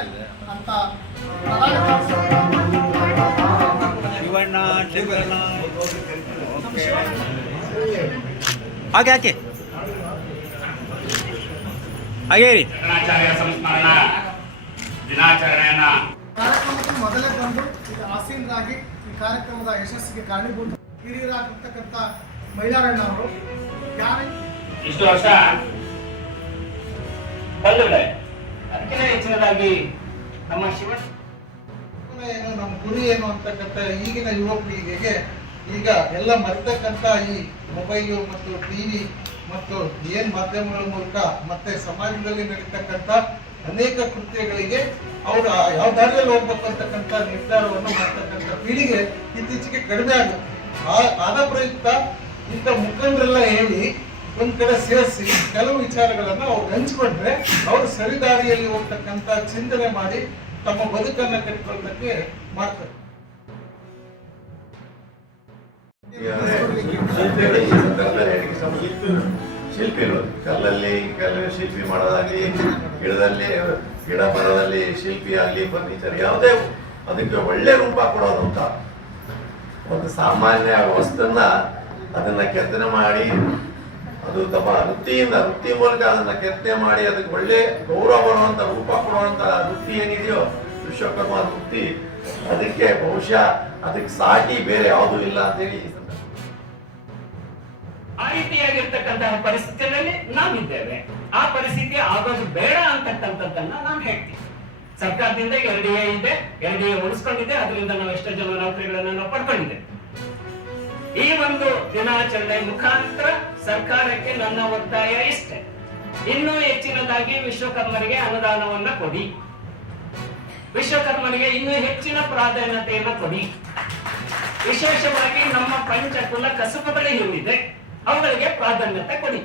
ಮಾಡ್ತಾರೆ ಅಂತ ಹಾಗೆ ಹಾಕಿ ಹಾಗೆ ರೀ ಸಂಸ್ಮರಣ ದಿನಾಚರಣೆಯನ್ನ ಕಾರ್ಯಕ್ರಮಕ್ಕೆ ಮೊದಲೇ ಬಂದು ಈಗ ಆಸೀನರಾಗಿ ಈ ಕಾರ್ಯಕ್ರಮದ ಯಶಸ್ಸಿಗೆ ಕಾರಣೀಭೂತ ಹಿರಿಯರಾಗಿರ್ತಕ್ಕಂಥ ಮೈಲಾರಣ್ಣವರು ಯಾರು ಇಷ್ಟು ವರ್ಷ ಕಲ್ಲುಗಳೇ ಅದಕ್ಕಿಂತ ಹೆಚ್ಚಿನದಾಗಿ ನಮ್ಮ ಶಿವ ಏನು ನಮ್ಮ ಗುರಿ ಏನು ಅಂತಕ್ಕಂಥ ಈಗಿನ ಯುವ ಪೀಳಿಗೆಗೆ ಈಗ ಎಲ್ಲ ಮರೆತಕ್ಕಂಥ ಈ ಮೊಬೈಲು ಮತ್ತು ಟಿವಿ ಮತ್ತು ಏನ್ ಮಾಧ್ಯಮಗಳ ಮೂಲಕ ಮತ್ತೆ ಸಮಾಜದಲ್ಲಿ ನಡೀತಕ್ಕಂಥ ಅನೇಕ ಕೃತ್ಯಗಳಿಗೆ ಅವರು ಯಾವ ದಾರಿಯಲ್ಲಿ ಹೋಗ್ಬೇಕು ಅಂತಕ್ಕಂಥ ನಿರ್ಧಾರವನ್ನು ಮಾಡ್ತಕ್ಕಂಥ ಪೀಳಿಗೆ ಇತ್ತೀಚೆಗೆ ಕಡಿಮೆ ಆಗುತ್ತೆ. ಆದ ಪ್ರಯುಕ್ತ ಇಂಥ ಮುಖಂಡರೆಲ್ಲ ಹೇಳಿ ಒಂದ್ ಕಡೆ ಸೇರಿಸಿ ಕೆಲವು ವಿಚಾರಗಳನ್ನ ಅವ್ರು ಹಂಚಿಕೊಂಡ್ರೆ ಅವರು ಸರಿದಾರಿಯಲ್ಲಿ ಹೋಗ್ತಕ್ಕಂಥ ಚಿಂತನೆ ಮಾಡಿ ತಮ್ಮ ಬದುಕನ್ನ ಕಟ್ಟಿಕೊಳ್ಳಕ್ಕೆ ಮಾಡ್ತಾರೆ. ಶಿಲ್ಪಿ ಕಲ್ಲಲ್ಲಿ ಶಿಲ್ಪಿ ಮಾಡೋದಾಗ್ಲಿ, ಗಿಡ ಮರದಲ್ಲಿ ಶಿಲ್ಪಿ ಆಗಲಿ, ಫರ್ನಿಚರ್ ಯಾವುದೇ ಅದಕ್ಕೆ ಒಳ್ಳೆ ರೂಪ ಕೊಡೋದು ಅಂತ ಒಂದು ಸಾಮಾನ್ಯ ವಸ್ತುನ್ನ ಅದನ್ನ ಕೆತ್ತನೆ ಮಾಡಿ ಅದು ತಮ್ಮ ವೃತ್ತಿ ಮೂಲಕ ಅದನ್ನ ಕೆತ್ತನೆ ಮಾಡಿ ಅದಕ್ಕೆ ಒಳ್ಳೆ ಗೌರವ ಬರುವಂತ ರೂಪ ಕೊಡುವಂತ ವೃತ್ತಿ ಏನಿದೆಯೋ ವಿಶ್ವಕರ್ಮ ವೃತ್ತಿ, ಅದಕ್ಕೆ ಬಹುಶಃ ಅದಕ್ಕೆ ಸಾಟಿ ಬೇರೆ ಯಾವುದೂ ಇಲ್ಲ ಅಂತೇಳಿ ಆ ರೀತಿಯಾಗಿರ್ತಕ್ಕಂತಹ ಪರಿಸ್ಥಿತಿಯಲ್ಲಿ ನಾವಿದ್ದೇವೆ. ಆ ಪರಿಸ್ಥಿತಿ ಆಗೋದು ಬೇಡ ಅಂತಕ್ಕಂಥದ್ದನ್ನ ನಾವು ಹೇಳ್ತೀವಿ. ಸರ್ಕಾರದಿಂದ LDA ಇದೆ, LDA ಉಳಿಸ್ಕೊಂಡಿದೆ, ಅದರಿಂದ ನಾವು ಎಷ್ಟೋ ಜನ ನೌಕರಿಗಳನ್ನು ನಾವು ಪಡ್ಕೊಂಡಿದ್ದೇವೆ. ಈ ಒಂದು ದಿನಾಚರಣೆ ಮುಖಾಂತರ ಸರ್ಕಾರಕ್ಕೆ ನನ್ನ ಒತ್ತಾಯ ಇಷ್ಟೇ, ಇನ್ನೂ ಹೆಚ್ಚಿನದಾಗಿ ವಿಶ್ವಕರ್ಮರಿಗೆ ಅನುದಾನವನ್ನ ಕೊಡಿ, ವಿಶ್ವಕರ್ಮರಿಗೆ ಇನ್ನೂ ಹೆಚ್ಚಿನ ಪ್ರಾಧಾನ್ಯತೆಯನ್ನು ಕೊಡಿ. ವಿಶೇಷವಾಗಿ ನಮ್ಮ ಪಂಚಕುಲ ಕಸುಬುಗಳೇ ಏನಿದೆ ಅವುಗಳಿಗೆ ಪ್ರಾಧಾನ್ಯತೆ ಕೊಡಿ.